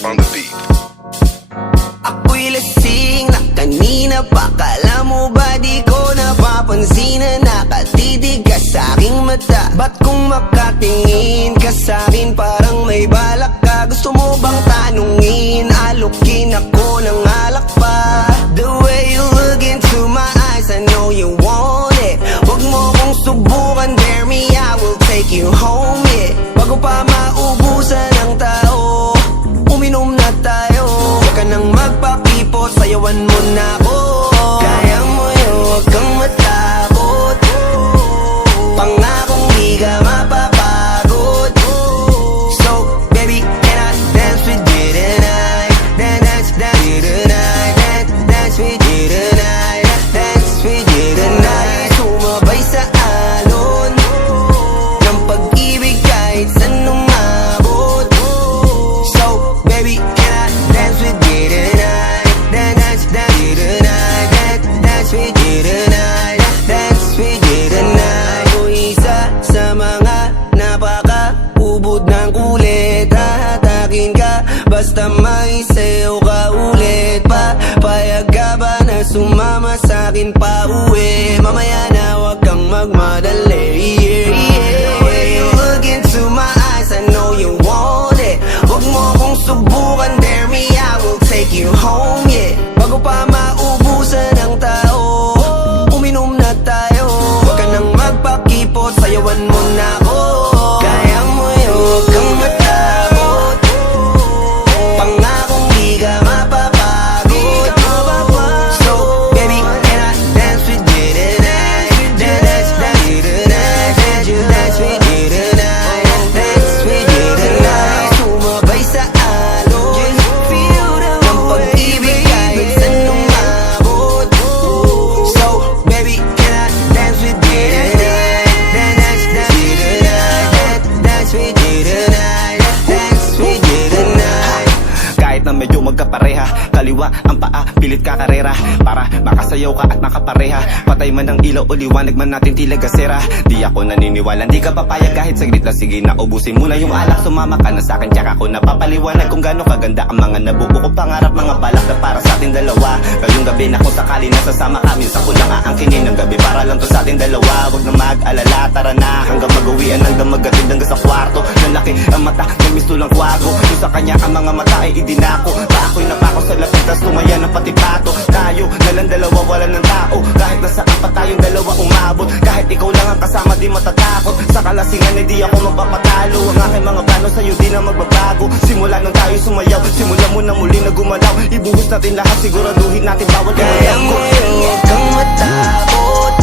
Chief on the beat. Ako'y lasing na kanina pa. Kala mo ba di ko napapansin na nakatitig ka sa aking mata? Ba't kung makatingin ka sa'kin parang may balak ka? Gusto mo bang tanungin? Alukin ako ng alak pa. The way you look into my eyes, I know you want it. Huwag mo kong subukan, dare me, I will take you home, yeah. Bago pa maubusan ng tao, uminom na tayo. Huwag ka nang magpakipot, sayawan mo na ako. Kaya mo yun, huwag kang matakot. Pangakong di ka mapapagod. So, baby, can I dance with you tonight? Dance with you tonight. Dance with you tonight. Dance with you tonight. Sumabay sa alon ng pag-ibig kahit saan umabot. So, baby, can I dance with you tonight? Dance with you tonight. Dance with you tonight. Dance with you tonight. O isa sa mga napaka-ubod ng kulit. Hahatakin ka basta may sayo ka ulit. Payag ka ba na sumama sa'kin pa uwi? Mamaya na wag kang magmadali, yeah, yeah. When you look into my eyes, I know you want it. Huwag mo kong subukan, dare me, I will take you home, yeah. Bago pa maubusan ng tao, uminom na tayo. Huwag ka nang magpakipot, sayawan mo na ako. Kaya mo yun, huwag kang matakot. Pangakong di ka mapapagod. So, baby, can I dance with you tonight? Dance with you tonight. Dance with you tonight. Dance with you tonight. Sumabay sa alon ng pag-ibig kahit saan umabot. So, baby, can I dance with you tonight? Dance with you tonight. Dance with you tonight. Dance with you tonight. Kahit na medyo magkapareha, kaliwa ang paa, pilit ka karera para makasayaw ka at makapareha. Patay man ang ilaw o liwanag man natin tila gasera. Di ako naniniwala, di ka papayag kahit saglit lang. Sige na, ubusin mo na yung alak. Sumama ka na sa'kin, tsaka ako napapaliwanag kung gaano kaganda ang mga nabuo ko pangarap. Mga balak na para sa ating dalawa. Ngayong gabi na kung sakali nasasama ka, minsan ko lang aangkinin ng gabi para lang to sa ating dalawa. Huwag na mag-alala, tara na hanggang mag-uwian, hanggang maggatid hanggang sa kwarto. Lalaki ang mata, may misto lang kwago. Yung sa kanya ang mga mata ay idinako. Pa ako'y napako sa lapit, tas tumaya ng pati pato. Tayo nalang dalawa, wala ng tao. Kahit nasaan pa tayong dalawa umabot. Kahit ikaw lang ang kasama, di matatakot. Sa kalasingan ay di ako magpapatalo. Ang aking mga plano sa'yo di na magbabago. Simula nang tayo sumayaw, simula mo na muli na gumalaw. Ibuhos natin lahat, siguraduhin natin bawat Kaya mo yun, huwag kang matakot.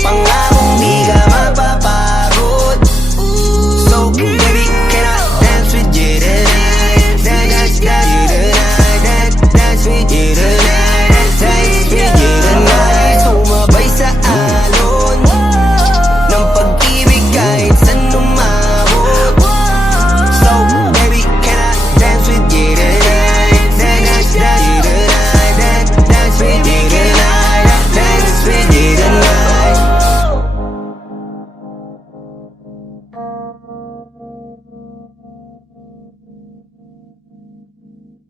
Pangakong di ka mapapagod. So,